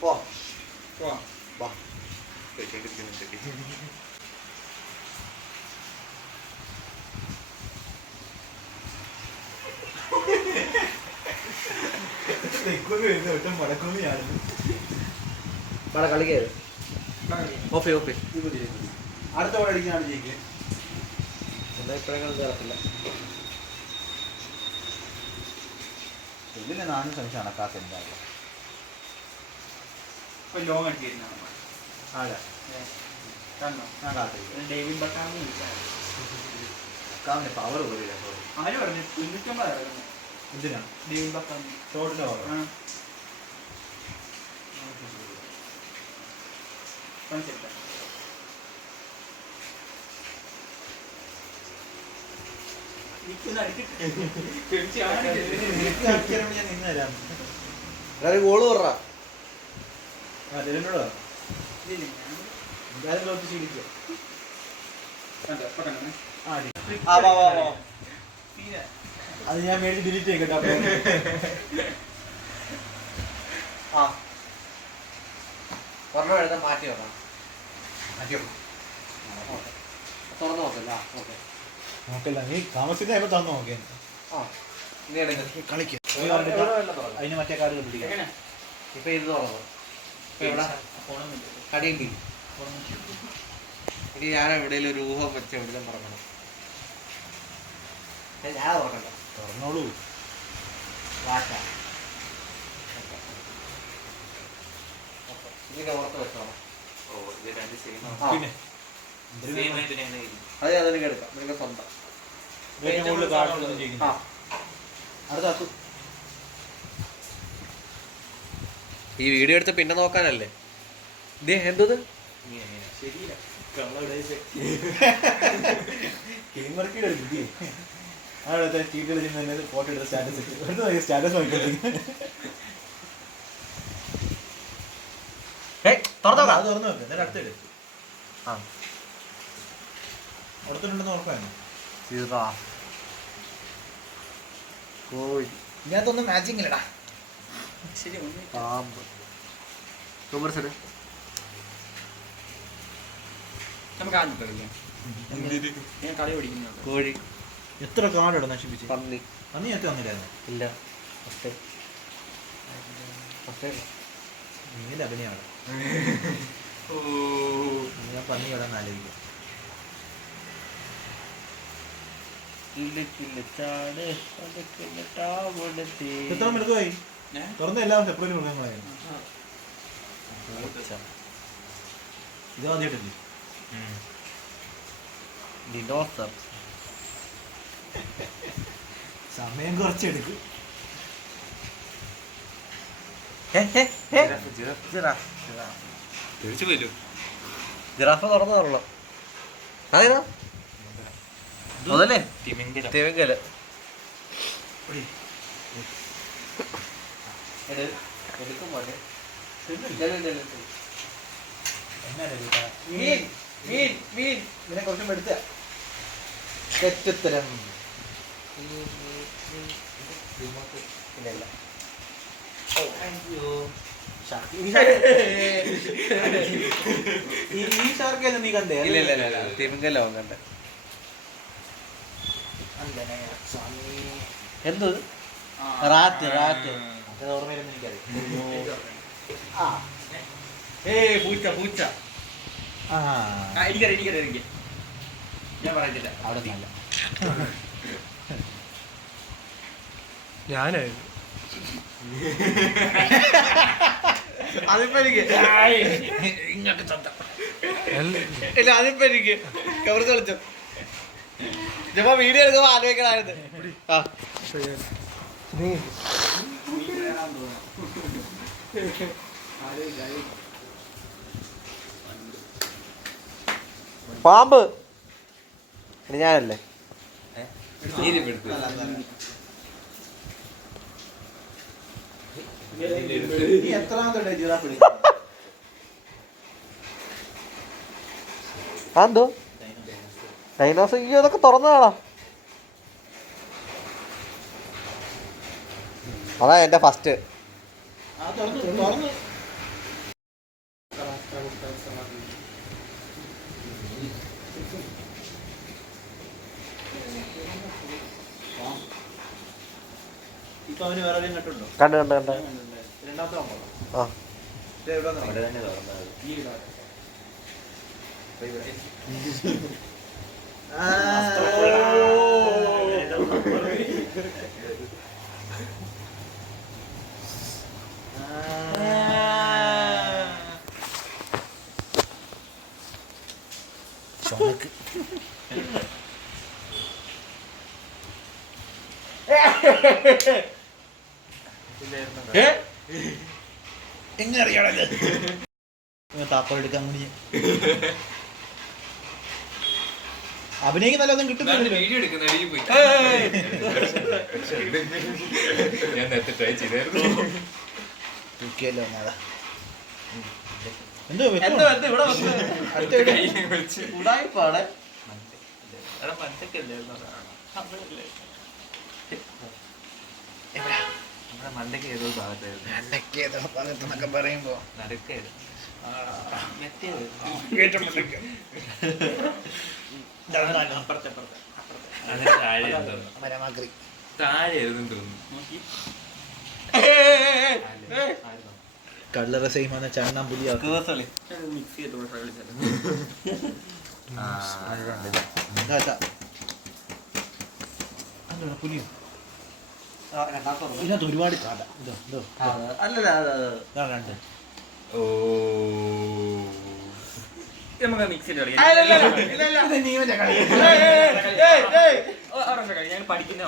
പോ വാ. കളിക്കരുത്. ഓഫേ ഓഫേ. അടുത്ത ബോൾ അടിക്കാണ് ജയിക്ക്. എന്താ ഇപ്പോഴെങ്കിലും കേറത്തില്ല. ഇതിന് നാനും ശ്രമിച്ചു നടക്കാത്ത എന്തായാലും ലോങ് അടിച്ചിരുന്ന ആരാ ഞാൻ കാത്തിരിക്കും. ഡേവിഡ് ബക്കാമിന് കാമിന് പവർ പോലില്ല. ആര് പറഞ്ഞു 99 എന്തിനാ ഡേവിഡ് ബക്കാമി ഷോട്ടിന്റെ പവർ കോൺസെപ്റ്റ് ഞാൻ നിന്ന് തരാം. ഗോള് പറ. എന്നോട് എന്തായാലും തോറ്റ് ശീലിക്കുക. അത് ഞാൻ മേടിച്ച് ഡിലീറ്റ് ചെയ്യട്ടോ. ഒരെണ്ണം എഴുതാൻ മാറ്റി വെക്കണം. തുറന്നു നോക്കല്ല. ഓക്കെ നോക്കല്ല, നീ താമസിക്കുന്ന തന്നു നോക്കിയാ കളിക്ക്. അതിന് മറ്റേ കാർഡ് കണ്ടിരിക്കാം. ഇപ്പൊ ഇത് തുറന്നു. ഇപ്പൊ എവിടെ കടിയുണ്ട്. ഇനി ഞാൻ എവിടെയെങ്കിലും ഒരു ഊഹം വെച്ച് എവിടെയും തുറക്കണം. ഞാൻ തുറക്കണ്ട. തുറന്നോളൂ. വാറ്റ ഇതിന്റെ പുറത്ത് വെച്ചോണം. പിന്നെ അത് അതിലേക്ക് എടുക്കാം. നിങ്ങൾ സ്വന്തം അടുത്ത ഈ വീഡിയോ എടുത്ത് പിന്നെ നോക്കാനല്ലേ. എന്തത് ഫോട്ടോ എടുത്ത സ്റ്റാറ്റസ് നോക്കിക്കൊണ്ടിരിക്കും. അത് തുറന്നു നോക്ക്. എന്നിട്ട് അടുത്ത് എടുത്തു അടുത്തിട്ടുണ്ടെന്ന് ഉറപ്പായിരുന്നു. ഇതിനകത്തൊന്നും മാച്ചിങ് ഇല്ലടാ. ശരി പാമ്പ് സൂപ്പർ സെറ്റ് നമുക്ക് ആദ്യം കളിക്കാം. ഞാൻ കളി ഓടിക്കുന്നത് കോഴി എത്ര കാർഡ് നശിപ്പിച്ചു. പന്നി അന്ന് ഞാൻ തന്നില്ലായിരുന്നു. ഇല്ല. നീല അഭിനയാണ്. ഞാൻ പന്നി വരാൻ ആലോചിക്കാം. എത്ര മൃഗമായി തുറന്ന എല്ലാം സെപ്പറേറ്റ് മൃഗങ്ങളായിരുന്നു. ഇത് ആദ്യമായിട്ടില്ലേ ഡിനോസർ. സമയം കുറച്ചെടുക്കും. ജിറാഫ് തുറന്നോ? അതേതാ? അതല്ലേ തിമിംഗലം. ഇതിനെ കുറച്ചും എടുത്ത തെറ്റുത്തരം. ഈ ഷാർക്കല്ലേ നീ കണ്ടേ? ഇല്ല തിമിംഗലം കണ്ടേ. എന്തത്? റാറ്റ് ഓർമ്മയില്ലെന്ന് എനിക്കറിയാം. പൂച്ച എനിക്ക് ഞാൻ പറഞ്ഞില്ല. അവിടെ നല്ല ഞാനായിരുന്നു. അതിപ്പോ എനിക്ക് ഇങ്ങോട്ട് ചത്ത ഇല്ല. അതിപ്പോ എനിക്ക് കവർ കളിച്ചു. ഇപ്പൊ വീഡിയോ എടുക്കുമ്പോ ആലോചിക്കണായിരുന്നു. പാമ്പ് ഞാനല്ലേ. എത്രാമത്തെ ജിറാഫ് എന്തോ ഡൈനോസർ? ഈ അതൊക്കെ തുറന്നതാണോ? അതാ എന്റെ ഫസ്റ്റ്. ഇപ്പൊ അവന് വേറെ ആരെയും കണ്ടുണ്ടോ? കണ്ട് കണ്ട് കണ്ട് രണ്ടാമത്തെ ആവുമ്പോ ആ ഇത് എവിടെയാന്ന് അവിടെ അറിയില്ല. തന്നെ തുറന്നത്. ഈ വീടാണ്. ചുമക്ക്. എങ്ങനെ അറിയാണത് താക്കോലെടുക്കാൻ കൂടി അഭിനയിക്കുന്നൊന്നും കിട്ടുന്നില്ല. വീഡിയോ എടുക്കുന്ന ഇടയിൽ പോയി. ഞാൻ നേരത്തെ ട്രൈ ചെയ്തായിരുന്നു. എന്തോ എന്തോ എന്തോ ഇവിടെ വന്ന് അടുത്ത ഉടായിപ്പാണ്. മണ്ടയ്ക്ക് ഏതോ ഭാഗത്തായിരുന്നു പറയുമ്പോ നടക്കായിരുന്നു. അതിന് താഴെ താഴെയായിരുന്നു തോന്നുന്നു. കള്ളറ സെയിമാണ് ചണ്ണാൻ പുലിയാ കേസളി മിക്സ് ചെയ്തോടെ കളിച്ചാലും പുലിയോ രണ്ടാമത്തെ ഇതിനകത്ത് ഒരുപാട് കഥ ഇതോ ഇതോ അല്ലല്ല ഇതാണ് രണ്ട്. ഓ നമുക്ക് മിക്സ് ചെയ്ത് കളിക്കാം. ഞാൻ പഠിക്കുന്ന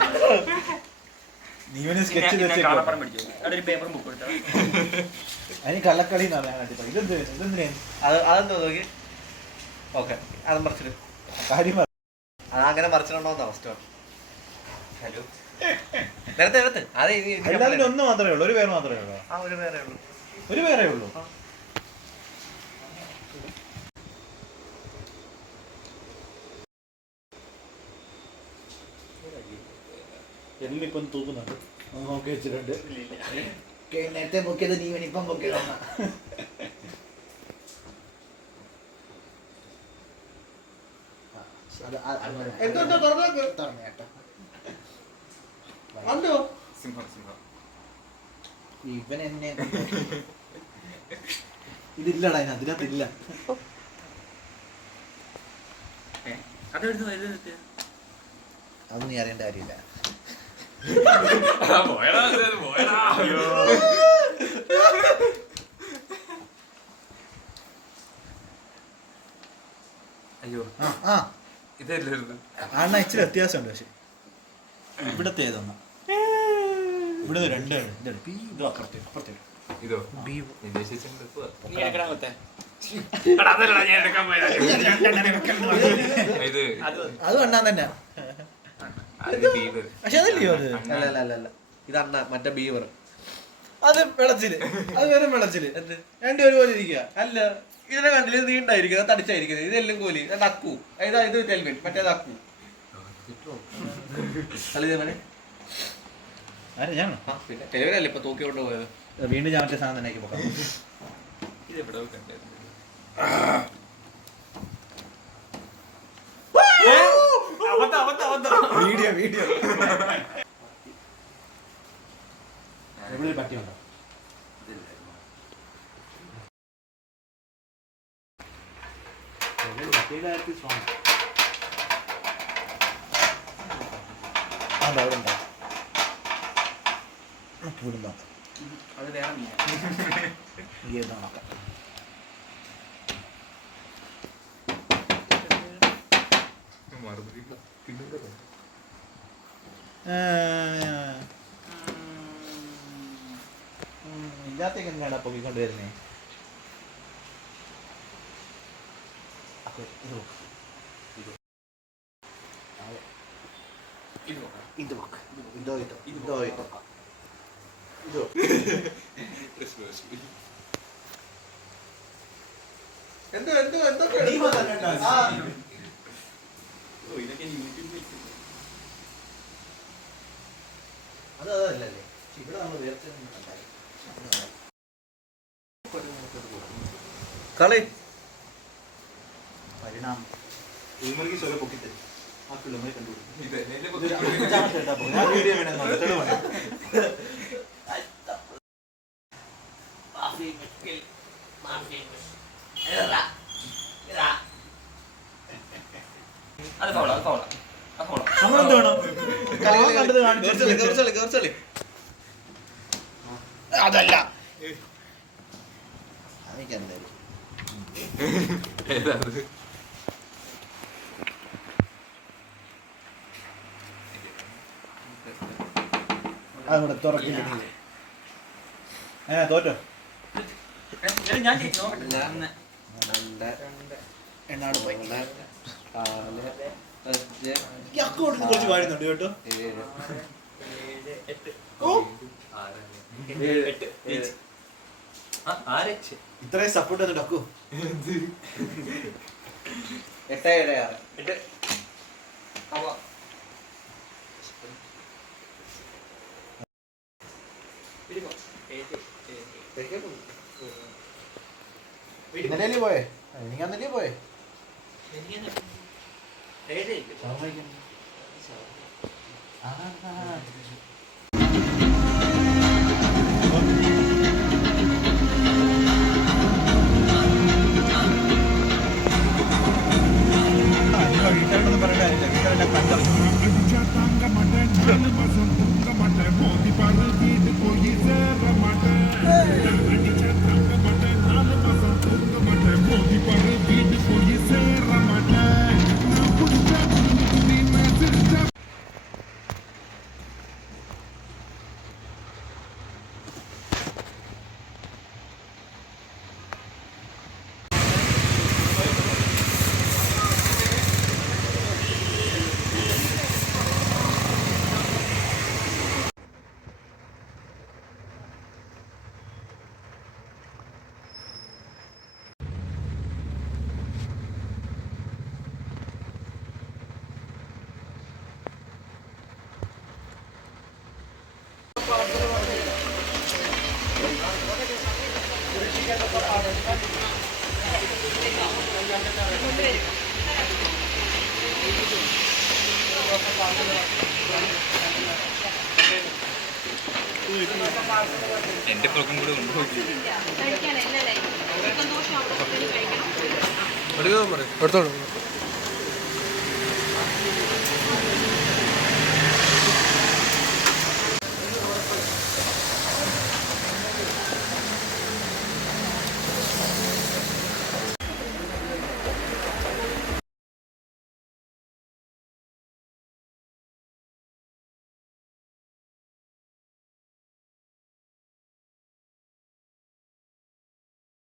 നീവനെ സ്കെച്ച് കാണപ്പുറം പഠിച്ചു. അവിടെ ഒരു പേപ്പറും ബുക്ക് കൊടുത്താൽ അതിന് കള്ളക്കളി ഇതെന്ത് ഇതെന്തിനാ അതെന്തോ നോക്കി. ഓക്കെ അത് മറിച്ചിട്ട് കാര്യം അതങ്ങനെ മറിച്ചിട്ടുണ്ടോന്ന് അവസ്ഥ. ഹലോ നേരത്തെ നേരത്തെ അതെ എല്ലാവരും ഒന്ന് മാത്രമേ ഉള്ളൂ, ഒരു പേര് മാത്രമേ ഉള്ളൂ. ആ ഒരു പേരേ ഉള്ളൂ. ഒരു പേരേ ഉള്ളൂ. എല്ലിപ്പം തൂക്കുന്നുണ്ട് നോക്കി വെച്ചിട്ടുണ്ട്. നേരത്തെ പൊക്കിയത് നീവൻ ഇപ്പം പൊക്കിയതാണ്. സിംഹം സിംഹം ഇവൻ എന്നെ ഇതില്ലടാ അതിനകത്തില്ല. അതെടുത്തു അത് നീ അറിയേണ്ട കാര്യമില്ല. അയ്യോ ആ ഇതല്ലായിരുന്നു. അണ്ണ ഇച്ചിരി വ്യത്യാസമുണ്ട്. പക്ഷെ ഇവിടത്തെ ഏതൊന്ന ഇവിടെ രണ്ട് ഇത് അപ്പുറത്തേക്ക് ഇതോ ബി ഇത് അത് കണ്ണാൻ തന്നെ. പക്ഷെ അതല്ലയോ അത് അല്ല ഇത് അണ്ണ മറ്റേ ബീവർ. അത് വെളച്ചില്, അത് വെറും വെളച്ചില്. എന്ത് രണ്ടും ഒരുപോലെ ഇരിക്കുക. അല്ല ഇതിനെ കണ്ടില്ല, നീണ്ടായിരിക്കുന്നത് തടിച്ചായിരിക്കുന്നത്. ഇതെല്ലാം കോലി അക്കു. ഇതാ ഇത് ടെൽവിൻ മറ്റേത് അക്കു. അല്ല ഇതേപോലെ ആരെ ഞാനോ? പിന്നെ ടെലിവിനല്ലേ ഇപ്പൊ തൂക്കിക്കൊണ്ട് പോയത്. വീണ്ടും ഞാൻ മറ്റേ സാധനം തന്നെ ആക്കി പോകാം. ഇതെവിടെ കണ്ടായിരുന്നു? വീഡിയോ വീഡിയോ എവിടെ പറ്റിയുണ്ടോ? അത് വേറെ ഇല്ലാത്തേക്ക് എന്തിനാണ് പൊക്കിക്കൊണ്ടുവരുന്നേ? അതല്ലേ ഇവിടെ നമ്മൾ വേർച്ച കളി പരിണാമം പൊക്കിട്ട് ആ പിള്ളേരെ കണ്ടുപിടിക്കും. ഇത് വീഡിയോ വേണമെന്നുണ്ട് തെളിവാണ്. അത് ഫോളോ അത് ഫോളോ അത് ഫോളോ. നമ്മളെന്ത് വേണം കണ്ടത് കാണിച്ചു. അതല്ല ഏതാ അത്? അവിടെ തുറക്കില്ല. തോറ്റോ? ഞാൻ ജയിച്ചു, നോക്കട്ടെ. എന്നാണ് പോയി അക്കൗണ്ടിൽ കുറച്ച് വാഴുന്നുണ്ട് കേട്ടോ. ഇത്രയും സപ്പോർട്ട് വന്നിട്ട് അക്കു 8-7-6 ഇന്നലെ പോയേ, എനിക്ക് അന്നല്ലേ പോയേ. വീട്ടുകാരോടൊന്നും പറയേണ്ട കാര്യമില്ല, വീട്ടുകാരെല്ലാം കണ്ടറിഞ്ഞു. എന്റെ പുറക്കും കൂടെ കൊണ്ടുപോയി എടുത്തോളൂ.